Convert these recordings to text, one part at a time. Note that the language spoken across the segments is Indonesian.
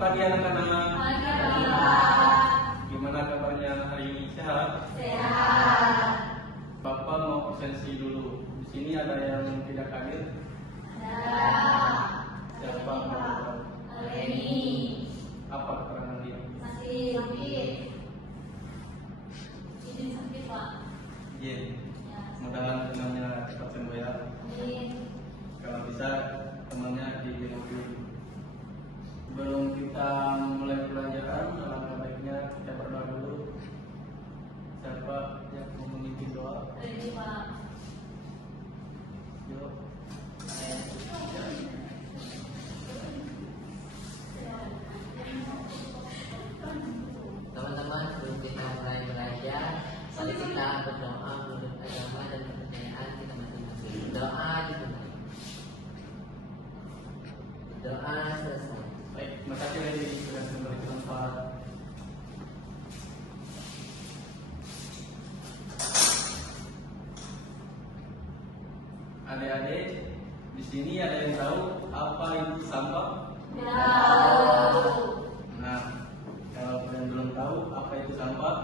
pagi anak-anak. Pagi, Pak. Gimana kabarnya hari ini? Sehat? Sehat. Bapak mau absensi dulu. Di sini ada yang tidak hadir? Ada. Siapa? Bapak? Reni. Apa keterangan dia? Masih sakit. Izin sakit, Pak. Iya. Ya. Mudah-mudahan temannya cepat sembuh ya. Amin. Kalau bisa temannya dibimbing. Sebelum kita mulai pelajaran, alangkah baiknya kita berdoa dulu. Siapa yang mau memimpin doa? Reni, Pak. Yuk. Teman-teman, sebelum kita mulai belajar, mari kita berdoa menurut agama dan kepercayaan kita masing-masing. Doa dimulai. Doa selesai. Baik, terima kasih Lady sudah memberi tempat. Adik-adik, di sini ada yang tahu apa itu sampah? Tahu. Nah, kalau kalian belum tahu apa itu sampah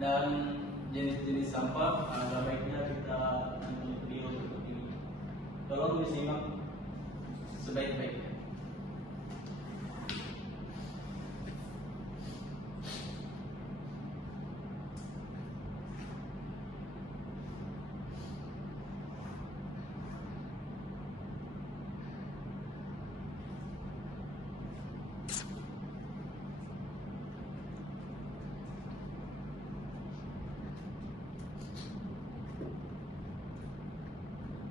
dan jenis-jenis sampah, ada baiknya kita ambil video seperti ini. Tolong disimak sebaik-baiknya.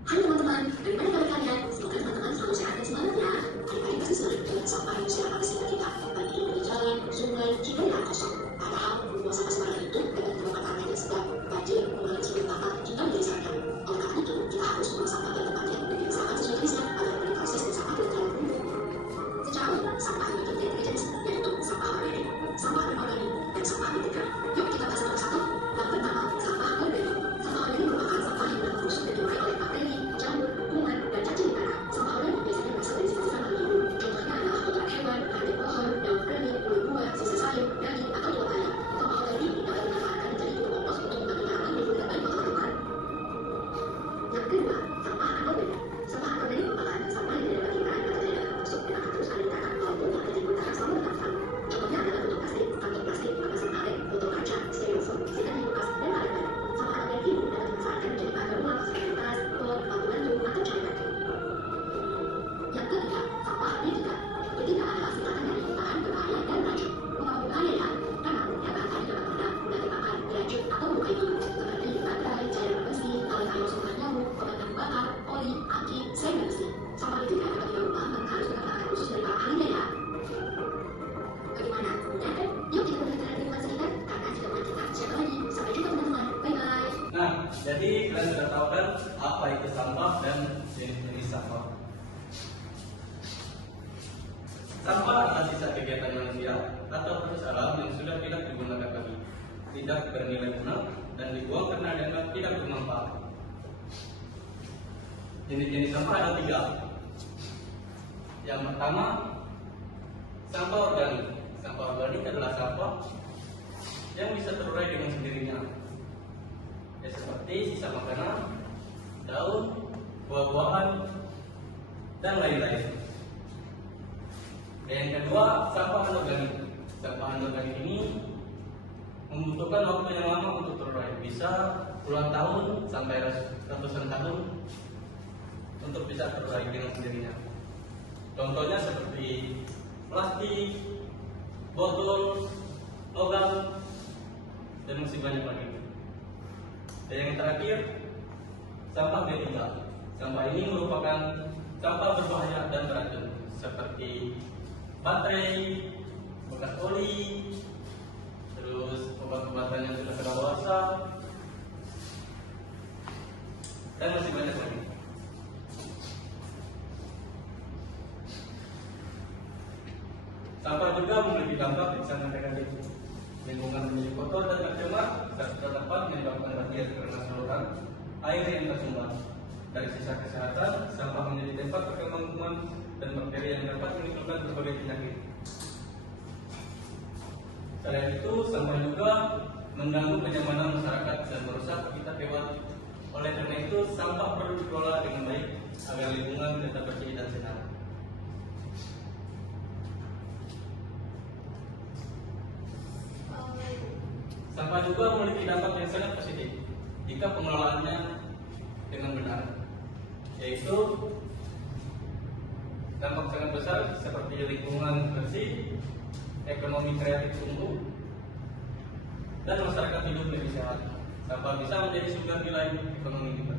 Hai teman-teman, bagaimana kabar kalian? Semoga teman-teman selalu sehat dan semangat ya. Hari-hari pasti sulit dengan sampah yang berserakan di sekitar kita, baik itu di jalan, sungai, hingga di lahan kosong. Padahal membuang sampah sembarangan itu dapat menyebabkan aneh dan sedap, banjir, pembuangan sumber tanah, hingga menjadi seragam. Oleh karena itu, kita harus membuang sampah pada tempatnya dan dipisahkan sesuai jenisnya agar dapat diproses dan sampah tidak terlalu bernumpuk. Secara umum, sampah memiliki tiga jenis, yaitu sampah organik, sampah anorganik, dan sampah integra. Yuk kita bahas satu persatu. Yang pertama, sampah organik. Sampah organik merupakan sampah yang berfungsi dan diurai oleh bakteri, jamur, kuman, dan cacing di tanah. Sampah organik biasanya berasal dari sisa-sisa aluminium. Contohnya adalah kotoran hewan, ranting pohon, daun kering, kulit buah, sisa sayur, daging, atau tulang ayam. Sampah organik dapat dimanfaatkan menjadi pupuk kompos untuk membantu tanaman berguna dari kotoran luar. Yang kedua, sampah anorganik. Sampah anorganik merupakan sampah yang tidak dapat diurai atau tidak dapat masuk dan akan terus ada di tanah walaupun telah ditimbulkan selama bertahun-tahun. Contohnya adalah botol plastik, kantong plastik, kemasan karet, botol kaca, styrofoam, sikat gigi bekas, dan karet-karet. Sampah anorganik ini dapat dimanfaatkan menjadi bahan baru seperti tas, pot, lampu gantung, atau cairan. Yang ketiga, sampah B3. B3 adalah singkatan dari bahan berbahaya dan racun. Mengapa berbahaya ya? Karena umumnya bahan tadi dapat meledak, mudah terbakar, diracun, atau melukai tubuh, seperti baterai, cairan bersih, air sumber nyamuk, obat bahan bakar, oli, aki, selain besi. Sampah B3 dapat didaur ulang dan harus mendapatkan khusus dari para ahlinya ya. Bagaimana? Mudah kan? Yuk kita berhenti lingkungan sekitar, karena jika bukan kita, siapa lagi? Sampai jumpa teman-teman. Bye-bye. Nah, jadi kalian sudah tahu kan apa itu sampah dan jenis-jenis sampah. Sampah adalah sisa kegiatan manusia atau proses alam yang sudah tidak digunakan lagi, tidak bernilai guna, dan dibuang karena dianggap tidak bermanfaat. Jenis-jenis sampah ada 3. Yang pertama, sampah organik. Sampah organik adalah sampah yang bisa terurai dengan sendirinya. Ya, seperti sisa makanan, daun, buah-buahan, dan lain-lain. Dan yang kedua, sampah anorganik. Sampah anorganik ini membutuhkan waktu yang lama untuk terurai, bisa puluhan tahun sampai ratusan tahun untuk bisa terurai dengan sendirinya. Contohnya seperti plastik, botol, logam, dan masih banyak lagi. Dan yang terakhir, sampah B3. Sampah ini merupakan sampah berbahaya dan beracun seperti baterai, bekas oli, terus obat-obatan yang sudah kadaluarsa, dan masih banyak lagi. Sampah juga memiliki dampak yang sangat negatif. Lingkungan menjadi kotor dan tercemar serta dapat menyebabkan banjir karena saluran air yang tersumbat. Dari sisa kesehatan, sampah menjadi tempat perkembangan dan bakteri yang dapat menimbulkan berbagai penyakit. Selain itu, sampah juga mengganggu kenyamanan masyarakat dan merusak habitat hewan. Oleh karena itu, sampah perlu dikelola dengan baik agar lingkungan tetap bersih dan sehat. Sampah juga memiliki dampak yang sangat positif jika pengelolaannya dengan benar, yaitu dampak sangat besar seperti lingkungan bersih, ekonomi kreatif tumbuh, dan masyarakat hidup lebih sehat. Sampah bisa menjadi sumber nilai ekonomi kita.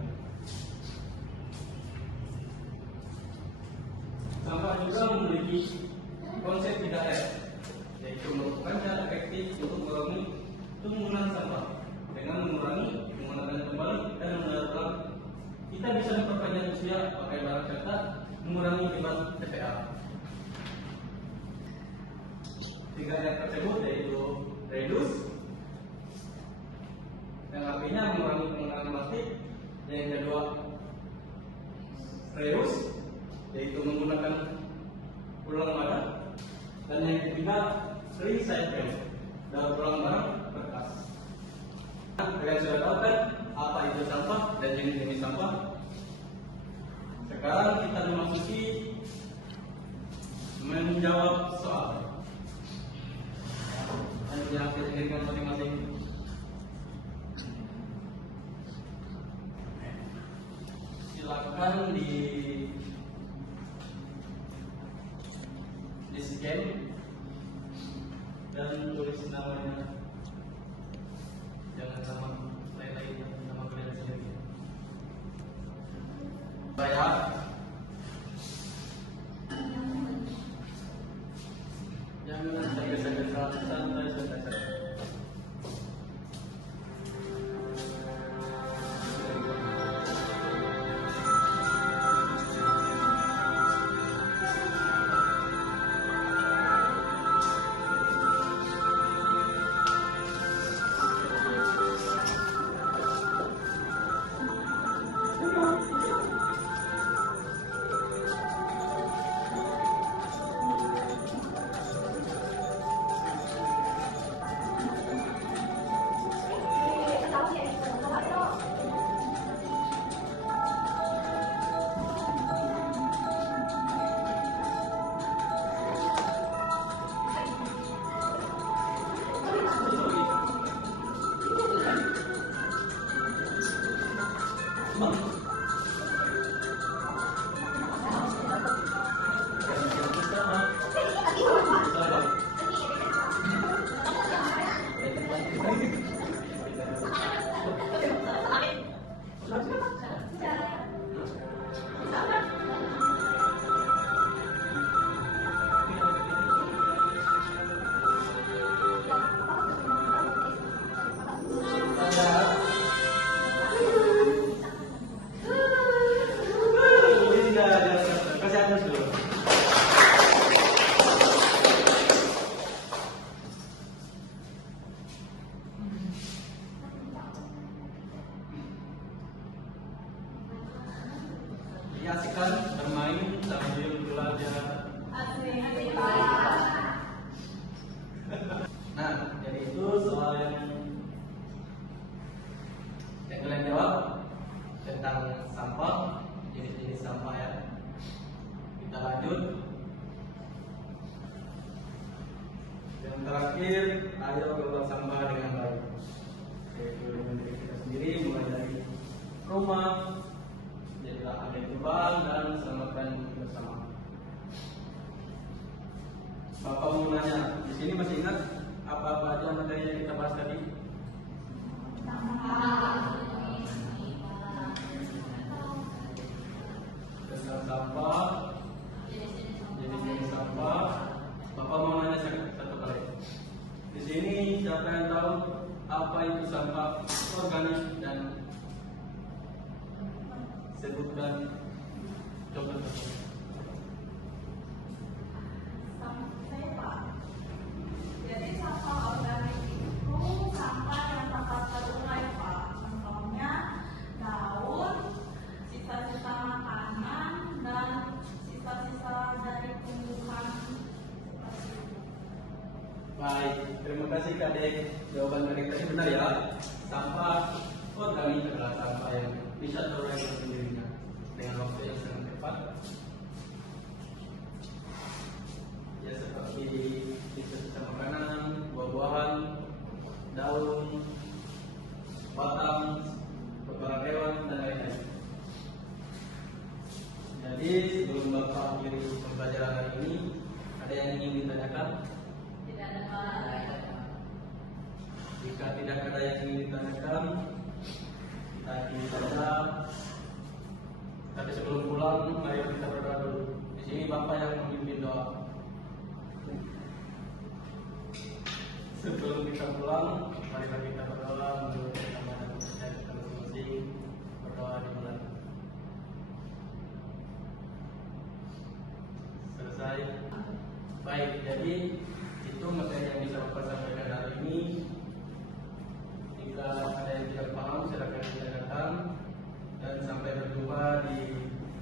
Sampah juga memiliki konsep 3R, yaitu merupakan cara efektif untuk mengurangi penggunaan sampah dengan mengurangi, menggunakan kembali, dan mendaur ulang. Kita bisa memperpanjang usia pakai barang serta mengurangi limbah TPA. 3R tersebut yaitu reduce, yang artinya mengurangi penggunaan plastik, dan yang kedua reuse, yaitu menggunakan ulang barang, dan yang ketiga recycle, daur ulang barang bekas. Kalian sudah tahu kan apa itu sampah dan jenis-jenis sampah? Sekarang kita memasuki menjawab soal. Dan yang diberikan masing-masing. Silakan di scan dan tulis namanya. Jangan sama lain-lainnya, nama kalian sendiri. Saya jangan santai. Diasihkan bermain sambil belajar. Nah, jadi itu soal yang kalian jawab tentang sampah, jenis-jenis sampah ya. Kita lanjut. Yang terakhir, ayo kelola sampah dengan baik. Yaitu dengan diri kita sendiri, mulai dari rumah, jadilah ahli perubahan dan selamatkan bersama. Bapak mau nanya, di sini masih ingat apa-apa aja materi yang kita bahas tadi? Tentang sampah, jenis-jenis sampah. Bapak mau nanya satu kali. Di sini siapa yang tahu apa itu sampah organik dan sebutkan coba. Saya Pak. Jadi sampah organik itu sampah yang dapat terurai Pak. Contohnya daun, sisa-sisa makanan dan sisa-sisa Baik, terima kasih Kadek. Jawaban Kadek tadi benar ya. Sampah organik adalah sampah yang bisa terurai dengan sendirinya dengan waktu yang sangat cepat. Ya seperti sisa makanan, buah-buahan, daun, batang, kotoran hewan dan lain-lain. Jadi sebelum Bapak akhiri pembelajaran hari ini, ada yang ingin ditanyakan? Tidak ada Pak. Jika tidak ada yang ingin ditanyakan, kita akhiri saja. Tapi sebelum pulang, mari kita berdoa dulu. Di sini Bapak yang memimpin doa. Sebelum kita pulang, mari kita berdoa menurut keamanan kita masing-masing. Berdoa dimulai. Selesai. Baik, jadi itu materi yang bisa Bapak sampaikan hari ini. Jika ada yang tidak paham, silakan ditanyakan dan sampai berjumpa di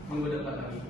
minggu depan lagi.